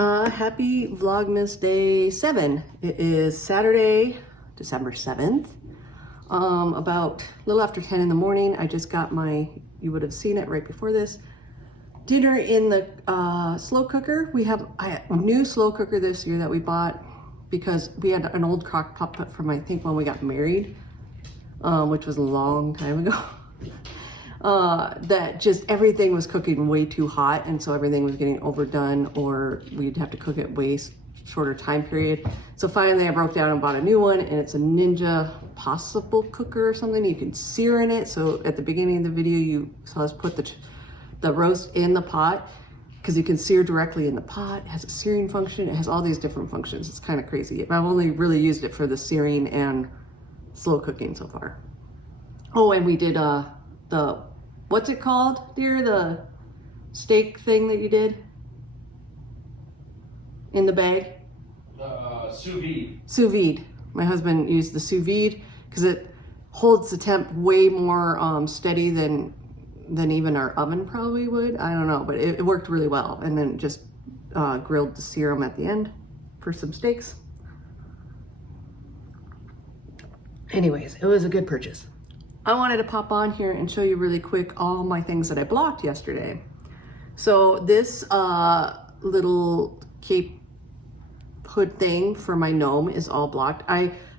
Happy Vlogmas Day 7. It is Saturday, December 7th. About a little after 10 in the morning, I just got you would have seen it right before this, dinner in the slow cooker. We have a new slow cooker this year that we bought because we had an old crock pot from, I think, when we got married, which was a long time ago. That just everything was cooking way too hot, and so everything was getting overdone, or we'd have to cook it way shorter time period. So finally I broke down and bought a new one, and it's a Ninja possible cooker or something. You can sear in it. So at the beginning of the video you saw us put the roast in the pot because you can sear directly in the pot. It has a searing function. It has all these different functions. It's kind of crazy. I've only really used it for the searing and slow cooking so far. Oh, and we did what's it called, dear? The steak thing that you did in the bag? Sous vide. Sous vide. My husband used the sous vide because it holds the temp way more steady than even our oven probably would. I don't know, but it worked really well. And then just grilled the serum at the end for some steaks. Anyways, it was a good purchase. I wanted to pop on here and show you really quick all my things that I blocked yesterday. So this little cape hood thing for my gnome is all blocked.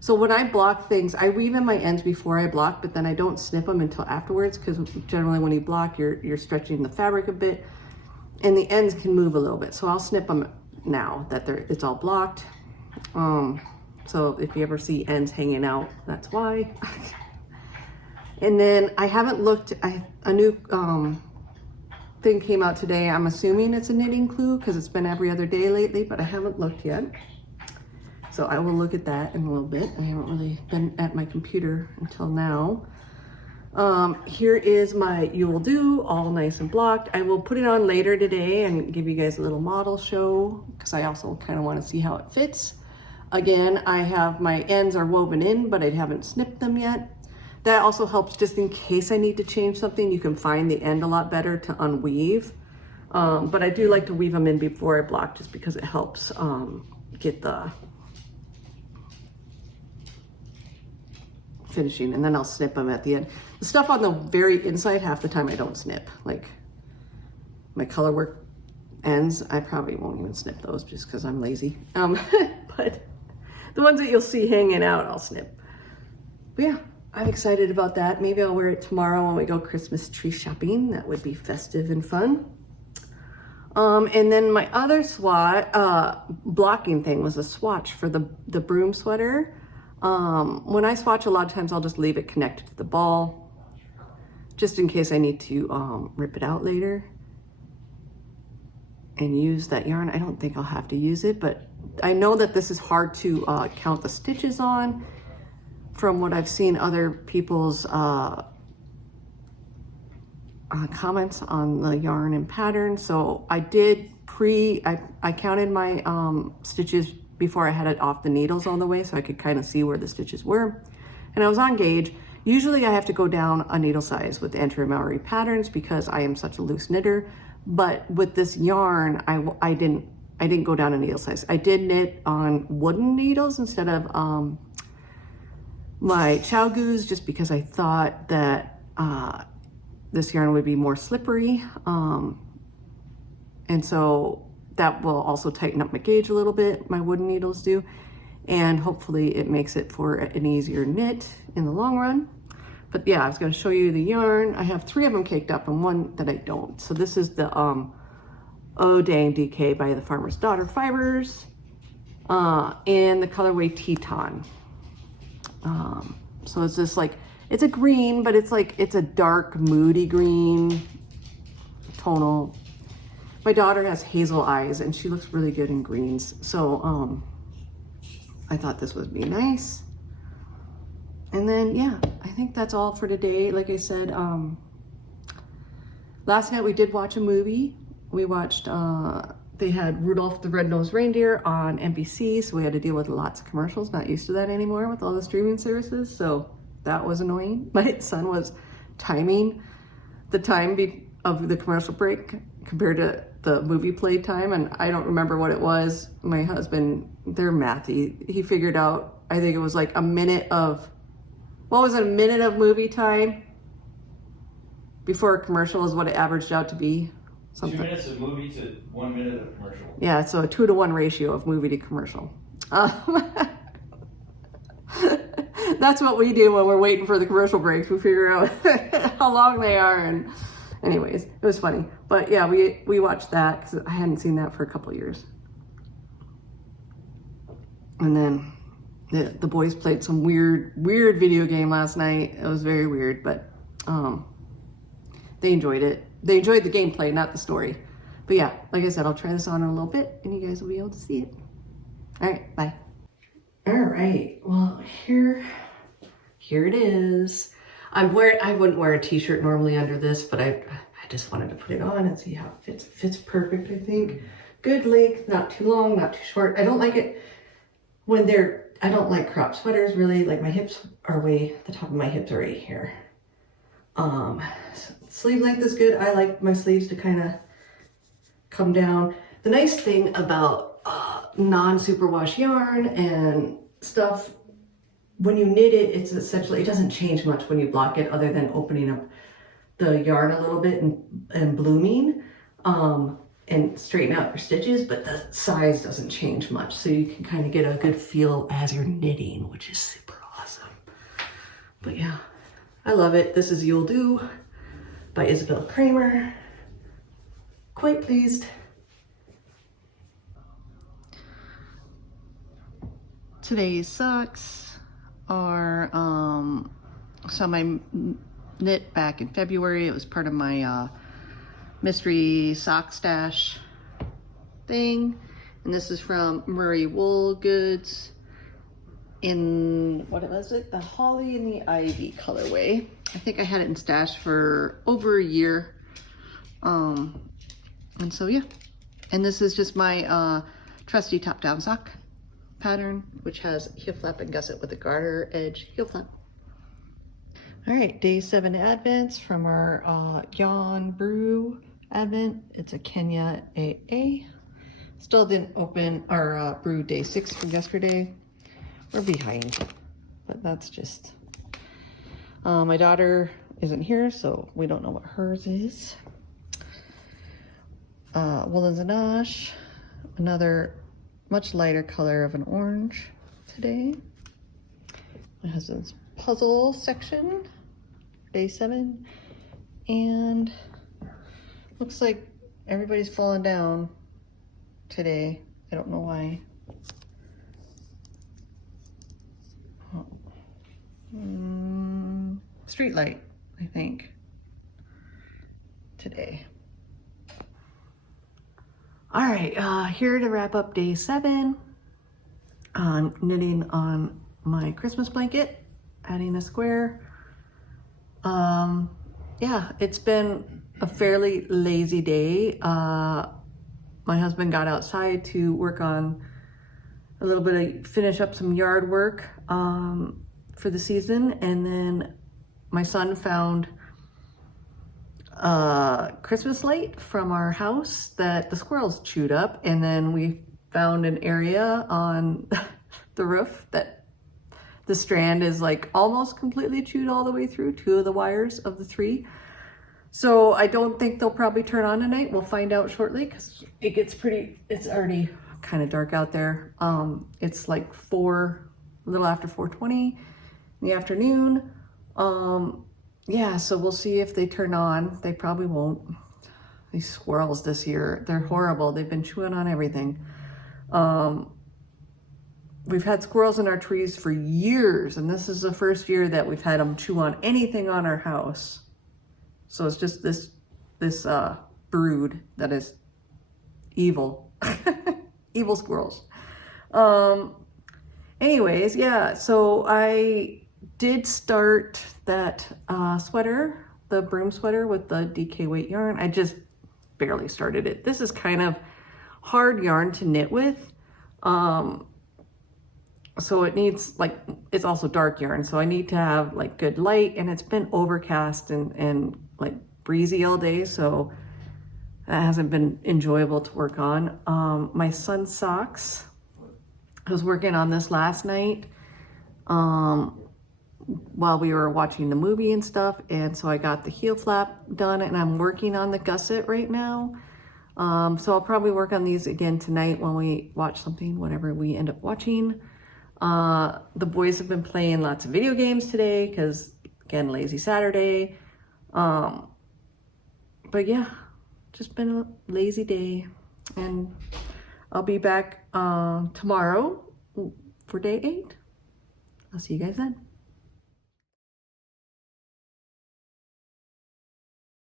So when I block things, I weave in my ends before I block, but then I don't snip them until afterwards, because generally when you block, you're stretching the fabric a bit and the ends can move a little bit. So I'll snip them now that it's all blocked. So if you ever see ends hanging out, that's why. And then I haven't looked, a new thing came out today. I'm assuming it's a knitting clue because it's been every other day lately, but I haven't looked yet. So I will look at that in a little bit. I haven't really been at my computer until now. Here is my You'll Do, all nice and blocked. I will put it on later today and give you guys a little model show because I also kind of want to see how it fits. Again, I have my ends are woven in, but I haven't snipped them yet. That also helps just in case I need to change something. You can find the end a lot better to unweave. But I do like to weave them in before I block just because it helps get the finishing, and then I'll snip them at the end. The stuff on the very inside, half the time I don't snip. Like my color work ends, I probably won't even snip those just because I'm lazy. But the ones that you'll see hanging out, I'll snip. But yeah. I'm excited about that. Maybe I'll wear it tomorrow when we go Christmas tree shopping. That would be festive and fun. And then my other blocking thing was a swatch for the broom sweater. When I swatch, a lot of times I'll just leave it connected to the ball, just in case I need to rip it out later and use that yarn. I don't think I'll have to use it, but I know that this is hard to count the stitches on, from what I've seen other people's comments on the yarn and pattern. So I did I counted my stitches before I had it off the needles all the way, so I could kind of see where the stitches were. And I was on gauge. Usually I have to go down a needle size with Maori patterns because I am such a loose knitter. But with this yarn, I didn't go down a needle size. I did knit on wooden needles instead of my chow goose, just because I thought that this yarn would be more slippery. And so that will also tighten up my gauge a little bit, my wooden needles do. And hopefully it makes it for an easier knit in the long run. But yeah, I was gonna show you the yarn. I have 3 of them caked up and 1 that I don't. So this is the Oh Dang DK by the Farmer's Daughter Fibers in the colorway Teton. So it's just like, it's a green, but it's a dark, moody green tonal. My daughter has hazel eyes and she looks really good in greens. So, I thought this would be nice. And then, yeah, I think that's all for today. Like I said, last night we did watch a movie. We watched, they had Rudolph the Red-Nosed Reindeer on NBC, so we had to deal with lots of commercials. Not used to that anymore with all the streaming services, so that was annoying. My son was timing the time of the commercial break compared to the movie playtime, and I don't remember what it was. My husband, they're mathy. He figured out, I think it was like a minute of, what was it, a minute of movie time before a commercial is what it averaged out to be. Something. 2 minutes of movie to 1 minute of commercial. Yeah, so a 2-to-1 ratio of movie to commercial. That's what we do when we're waiting for the commercial breaks. We figure out how long they are, and anyways, it was funny. But yeah, we watched that because I hadn't seen that for a couple years. And then the boys played some weird video game last night. It was very weird, but they enjoyed it. They enjoyed the gameplay, not the story. But yeah, like I said, I'll try this on in a little bit and you guys will be able to see it. All right, bye. All right, well, here it is. I wouldn't wear a t-shirt normally under this, but I just wanted to put it on and see how it fits. It fits perfect, I think. Good length, not too long, not too short. I don't like it when I don't like crop sweaters really. Like my hips are the top of my hips are right here. Sleeve length is good. I like my sleeves to kind of come down. The nice thing about non-superwash yarn and stuff, when you knit it, it's essentially, it doesn't change much when you block it other than opening up the yarn a little bit and blooming and straighten out your stitches, but the size doesn't change much. So you can kind of get a good feel as you're knitting, which is super awesome. But yeah, I love it. This is You'll Do by Isabel Kramer. Quite pleased. Today's socks are some I knit back in February. It was part of my mystery sock stash thing. And this is from Murray Wool Goods in, what was it? The Holly and the Ivy colorway. I think I had it in stash for over a year. And so yeah. And this is just my trusty top-down sock pattern, which has heel flap and gusset with a garter edge heel flap. All right, day 7 advents from our Yawn Brew advent. It's a Kenya AA. Still didn't open our brew day 6 from yesterday. We're behind, but that's just, my daughter isn't here, so we don't know what hers is. Woolens and Ash, another much lighter color of an orange today. My husband's puzzle section, day 7. And looks like everybody's fallen down today. I don't know why. Street light, I think, today. All right, here to wrap up day 7. Knitting on my Christmas blanket, adding a square. Yeah, it's been a fairly lazy day. My husband got outside to work on a little bit of, finish up some yard work for the season, and then my son found Christmas light from our house that the squirrels chewed up, and then we found an area on the roof that the strand is like almost completely chewed all the way through 2 of the wires of the 3. So I don't think they'll probably turn on tonight. We'll find out shortly because it gets it's already kind of dark out there. It's like a little after 4:20 in the afternoon. Yeah, so we'll see if they turn on. They probably won't. These squirrels this year, they're horrible. They've been chewing on everything. We've had squirrels in our trees for years, and this is the first year that we've had them chew on anything on our house. So it's just this brood that is evil. Evil squirrels. Anyways, yeah, so I did start that sweater, the broom sweater with the DK weight yarn. I just barely started it. This is kind of hard yarn to knit with. So it needs, like, it's also dark yarn. So I need to have like good light, and it's been overcast and like breezy all day. So That hasn't been enjoyable to work on. My son's socks. I was working on this last night while we were watching the movie and stuff. And so I got the heel flap done and I'm working on the gusset right now. So I'll probably work on these again tonight when we watch something, whatever we end up watching. The boys have been playing lots of video games today because, again, lazy Saturday. But yeah, just been a lazy day. And I'll be back tomorrow for day 8. I'll see you guys then.